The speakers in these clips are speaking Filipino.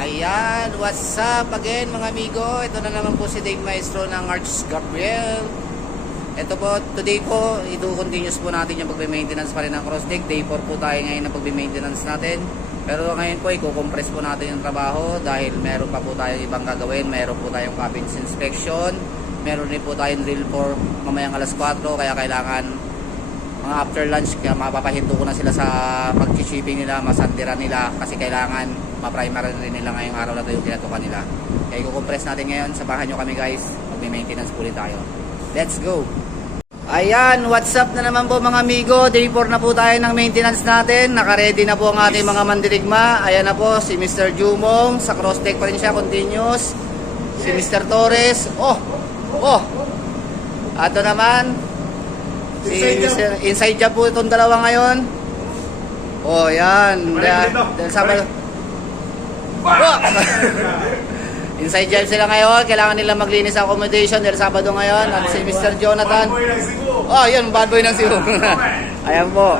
Ayan, what's up again mga amigo? Ito na naman po si Dave Maestro ng Arch Gabriel. Ito po, today po, ito-continuous po natin yung pagbe-maintenance pa rin ng cross deck. Day 4 po tayo ngayon na pagbe-maintenance natin. Pero ngayon po, i-compress po natin yung trabaho dahil meron pa po tayong ibang gagawin. Meron po tayong cabins inspection. Meron din po tayong drill for mamayang alas 4. Kaya kailangan mga after lunch, kaya mapapahinto ko na sila sa pag-shipping nila, masandira nila. Kasi kailangan ma-primer rin nila ngayong araw na ito yung tinatukan nila. Kaya i-compress natin ngayon. Sabahan nyo kami guys, mag-maintenance po ulit tayo. Let's go! Ayan, what's up na naman po mga amigo. Day 4 na po tayo ng maintenance natin. Naka-ready na po ang ating mga mandirigma. Ayan na po si Mr. Jumong. Sa cross deck pa rin siya, continuous. Si Mr. Torres. Ato naman si Mr. Inside job po itong dalawa ngayon. Yan. Dahil Sabado. Inside job sila ngayon. Kailangan nila maglinis sa accommodation dahil Sabado ngayon. At si Mr. Jonathan. Yun, bad boy ng Cebu. Ayan po.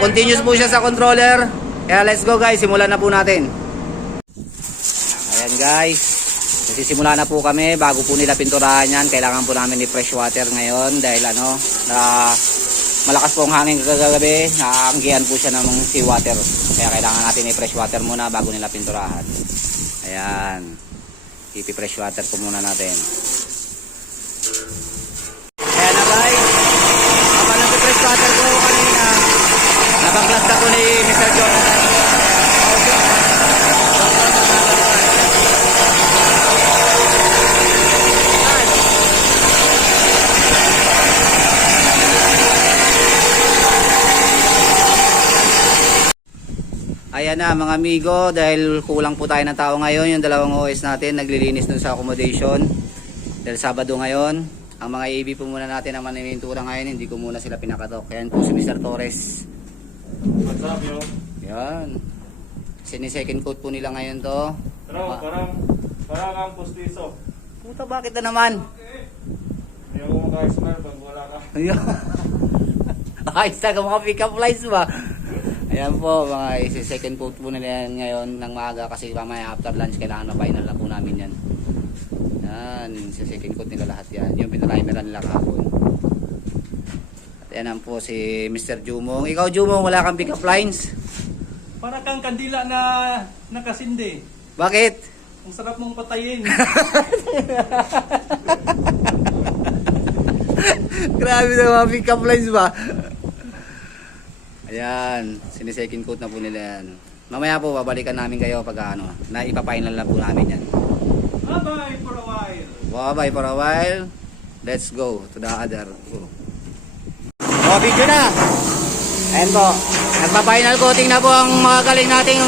Continuous po siya sa controller. Kaya let's go guys, simulan na po natin. Ayan guys, nagsisimula na po kami. Bago po nila pinturahan yan, kailangan po namin i-fresh water ngayon. Dahil malakas po ang hangin kagabi. Naanggihan po siya ng seawater. Kaya kailangan natin i-fresh water muna bago nila pinturahan. Ayan, ipi-fresh water po muna natin. Ayan na guys, habang nag-fresh water ko kanina, nabanglas na ko ni Mr. Jonathan. Ayan na mga amigo, dahil kulang po tayo ng tao ngayon, yung dalawang OS natin naglilinis dun sa accommodation. Dahil Sabado ngayon, ang mga AB po muna natin ang maninintura ngayon, hindi ko muna sila pinakatok. Ayan po si Mr. Torres. What's up, yo? Yan. Sini-second coat po nila ngayon to. Parang ang pustiso. Puta, bakit na naman? Hindi ako maka-smile pag wala ka. Ayan. Ayos na ka mga pick-up lines ba? Ayan po, mga second coat po nila yan ngayon ng maaga kasi mamaya after lunch kailangan ma-final na po namin yan. Yan, second coat nila lahat yan. Yung pinalimeran nila kahapon. At yan po si Mr. Jumong. Ikaw Jumong, wala kang pick-up lines? Para kang kandila na nakasindi. Bakit? Ang sarap mong patayin. Grabe na mga pick-up lines ba? Ayan, sinisecond coat na po nila yan. Mamaya po, babalikan namin kayo pag naipa-final na po namin yan. Bye-bye for a while. Bye-bye for a while. Let's go to the other. Video na. Ayan po. Nagpa-final coating na po ang mga galing nating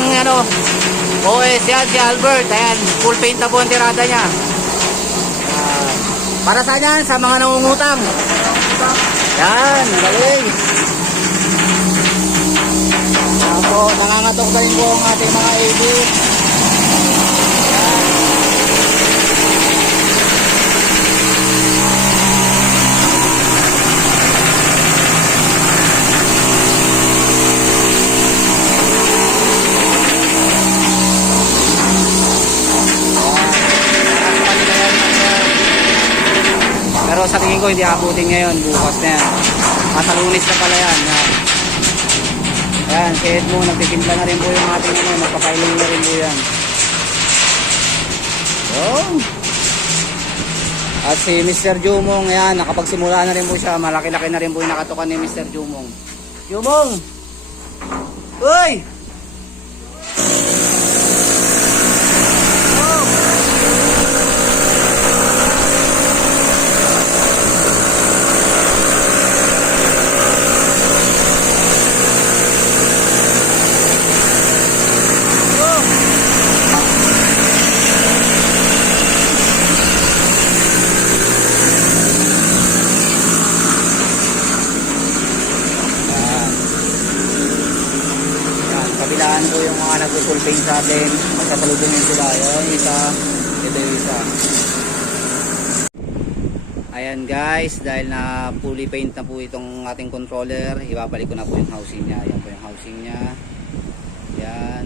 OS yan, si Albert. Ayan, full paint na po ang tirada niya. Para saan yan? Sa mga nangungutang. Yan, galing. Ayan po, nangangatok na rin po ang ating mga AD. Pero sa tingin ko hindi abutin ngayon, bukas na yan. Masalunis na pala yan. Ayan, si Edmo, nagtitimpla na rin po yung ating magpapiling na rin po yan. At si Mr. Jumong, ayan, nakapagsimula na rin po siya. Malaki-laki na rin po yung nakatukan ni Mr. Jumong. Jumong! Uy! Kabilaan po yung mga nag-full paint sa atin. Magsasalubungin sila. Yung isa, ito yung isa. Ayan guys, dahil na fully paint na po itong ating controller, ibabalik ko na po yung housing niya. Ayan po yung housing niya. Ayan.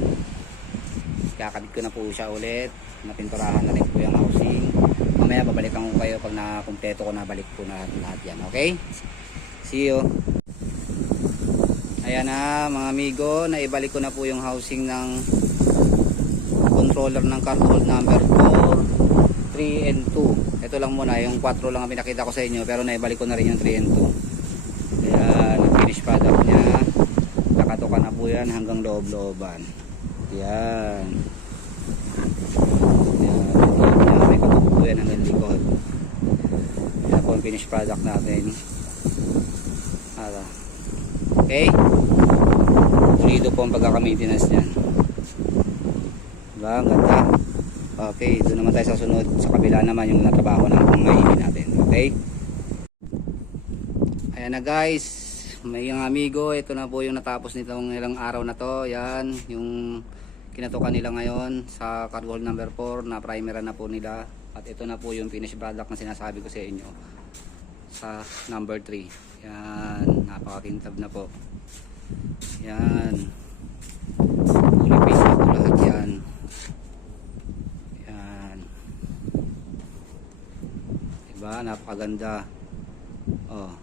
Ikakabit ko na po siya ulit. Napinturahan na rin po yung housing. Mamaya babalikan ko kayo pag nakumpleto ko na, balik po na lahat yan. Okay? See you. Ayan na mga amigo, naibalik ko na po yung housing ng controller ng cartridge number 4, 3 and 2. Ito lang muna, yung 4 lang ang pinakita ko sa inyo, pero naibalik ko na rin yung 3 and 2. Ayan, finish product niya. Nakatoka na po yan hanggang loob-looban. Yan. Yan, may katok po yan hanggang likod. Yan po ang finish product natin. Okay. Pulido po ang pagkaka-maintenance niyan. Diba? Ang ganda. Okay, doon naman tayo sa sunod. Sa kabila naman yung natrabaho ng pangahili natin. Okay? Ayan na guys. May mga amigo. Ito na po yung natapos nitong ilang araw na to. Yan. Yung kinatukan nila ngayon sa cargo hold number 4 na primer na po nila. At ito na po yung finish product na sinasabi ko sa inyo. Sa number 3. Yan, napakakintab na po. Yan. Fully paste na po lahat yan. Yan. Diba? Napakaganda. Oh.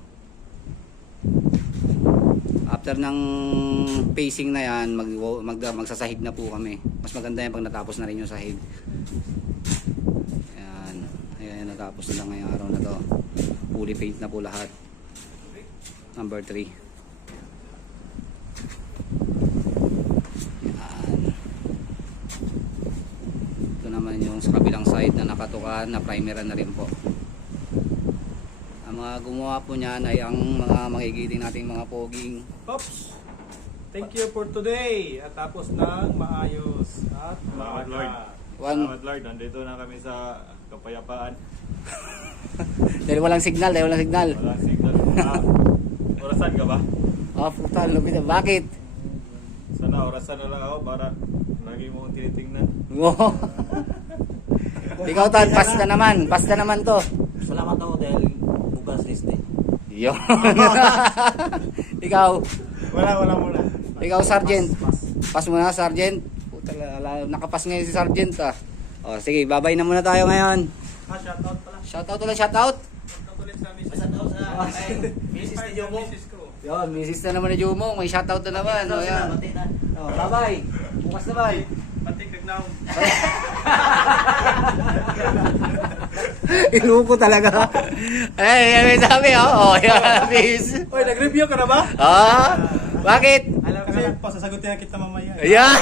After ng pacing na yan, magsasahig na po kami. Mas maganda yan pag natapos na rin yung sahig. Yan. Ayan, natapos na ngayong araw na to. Fully paint na po lahat. Number 3. Yan. Ito naman yung sa kabilang side na nakatukan, na primeran na rin po. Ang mga gumawa po niyan ay ang mga magigiting nating mga poging. Pops, thank you for today. At tapos ng maayos at Salamat, Lord. Salamat Lord, nandito na kami sa kapayapaan. Dahil walang signal, Walang signal. Orasan ka ba? Oh, puta, lupit na. Bakit? Sana orasan na lang ako para lagi mo akong tinitingnan. Wow. Ikaw Tan, pasta naman to. Salamat ako dahil bukas liste. Yun. Ikaw, Wala muna. ikaw Sergeant. Pas muna Sergeant. Puta, nakapas ngayon si Sergeant ah. Oh, sige, babay na muna tayo ngayon. shoutout pala. Shoutout ulit, shoutout. Shoutout ulit sa misis. Shoutout sa Misis ni Jomo. Misis ko. Yun, misis na naman ni Jumong. May shoutout na naman. Oh, yan. Oh, bye-bye. Bukas naman. Pati kagnaw. Inuko talaga. Ay, may sabi, oh. Oh, yan, miss. Oy, nag-review ka na ba? Ah, bakit? Alam kasi pasasagutin na kita mamaya. Ayan!